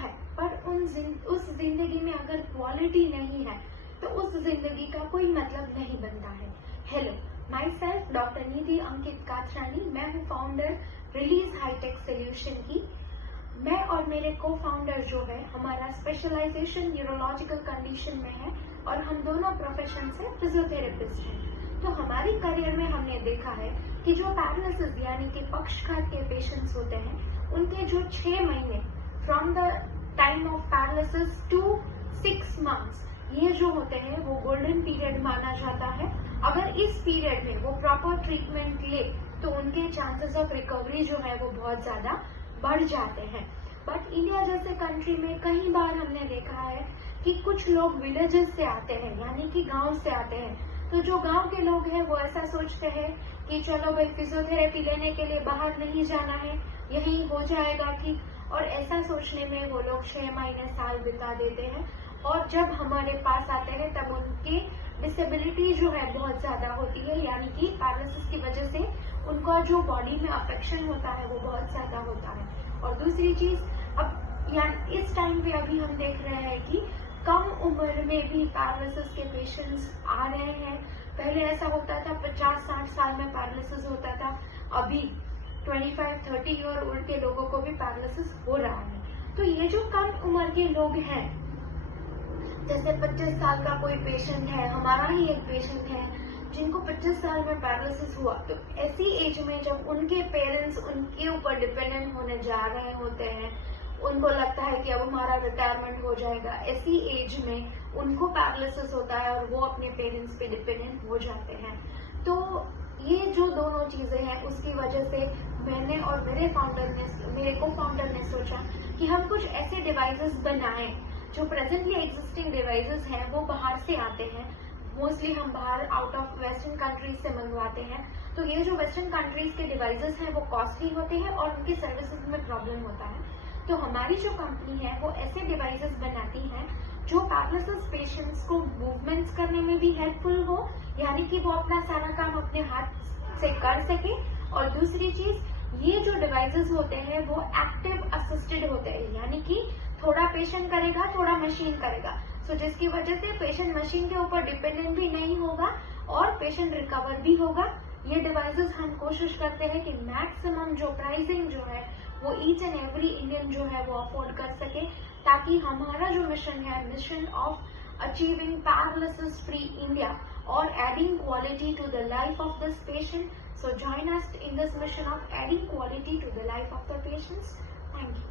है, पर उस जिंदगी में अगर क्वालिटी नहीं है तो उस जिंदगी का कोई मतलब नहीं बनता है। हेलो, माई सेल्फ डॉक्टर निधि अंकित काथरानी, मैं हूँ फाउंडर रिलीज हाईटेक सोल्यूशन की। मैं और मेरे को फाउंडर जो है, हमारा स्पेशलाइजेशन न्यूरोलॉजिकल कंडीशन में है और हम दोनों प्रोफेशन से फिजियोथेरेपिस्ट हैं। तो हमारी करियर में हमने देखा है कि जो पैरालिसिस यानी कि पक्षघात के पेशेंट्स होते हैं, उनके जो 6 महीने from the time of paralysis to 6 months, ये जो होते हैं वो गोल्डन पीरियड माना जाता है। अगर इस पीरियड में वो प्रॉपर ट्रीटमेंट ले तो उनके चांसेस ऑफ रिकवरी जो है वो बहुत ज्यादा बढ़ जाते हैं। बट इंडिया जैसे कंट्री में कई बार हमने देखा है कि कुछ लोग विलेजेस से आते हैं, यानी कि गांव से आते हैं। तो जो गांव के लोग हैं वो ऐसा सोचते हैं कि चलो भाई, फिजियोथेरेपी लेने के लिए बाहर नहीं जाना है, यही हो जाएगा ठीक। और ऐसा सोचने में वो लोग 6 महीने साल बिता देते हैं और जब हमारे पास आते हैं तब उनकी डिसेबिलिटी जो है बहुत ज्यादा होती है, यानी कि पैरालिसिस की वजह से उनका जो बॉडी में अफेक्शन होता है वो बहुत ज्यादा होता है। और दूसरी चीज, अब इस टाइम पे अभी हम देख रहे हैं कि कम उम्र में भी पैरालिसिस के पेशेंट्स आ रहे हैं। पहले ऐसा होता था 50-60 साल में पैरालिसिस होता था, अभी 25-30 ईयर ओल्ड के लोगों को भी पैरालिसिस हो रहा है। तो ये जो कम उम्र के लोग हैं, जैसे 25 साल का कोई पेशेंट है, हमारा ही एक पेशेंट है जिनको 25 साल में पैरालिसिस हुआ, तो ऐसी एज में जब उनके पेरेंट्स उनके ऊपर डिपेंडेंट होने जा रहे होते हैं, उनको लगता है कि अब हमारा रिटायरमेंट हो जाएगा, ऐसी एज में उनको पैरालिसिस होता है और वो अपने पेरेंट्स पे डिपेंडेंट हो जाते हैं। तो ये जो दोनों चीजें हैं, उसकी वजह से मैंने और मेरे को फाउंडर ने सोचा कि हम कुछ ऐसे डिवाइसेस बनाएं जो प्रेजेंटली एग्जिस्टिंग डिवाइसेस हैं वो बाहर से आते हैं। मोस्टली हम बाहर आउट ऑफ वेस्टर्न कंट्रीज से मंगवाते हैं। तो ये जो वेस्टर्न कंट्रीज के डिवाइसेस हैं वो कॉस्टली होते हैं और उनकी सर्विसेज में प्रॉब्लम होता है। तो हमारी जो कंपनी है वो ऐसे डिवाइसेस बनाती है जो पैरालिसिस पेशेंट्स को मूवमेंट्स करने में भी हेल्पफुल हो, यानी कि वो अपना सारा काम अपने हाथ से कर सके। और दूसरी चीज, ये जो डिवाइसेस होते हैं वो एक्टिव असिस्टेड होते हैं, यानी कि थोड़ा पेशेंट करेगा, थोड़ा मशीन करेगा। सो जिसकी वजह से पेशेंट मशीन के ऊपर डिपेंडेंट भी नहीं होगा और पेशेंट रिकवर भी होगा। ये डिवाइसेस हम कोशिश करते हैं कि मैक्सिमम जो प्राइसिंग जो है वो ईच एंड एवरी इंडियन जो है वो अफोर्ड कर सके, ताकि हमारा जो मिशन है, mission of achieving paralysis free India और adding quality to the life of this patient, so join us in this mission of adding quality to the life of the patients.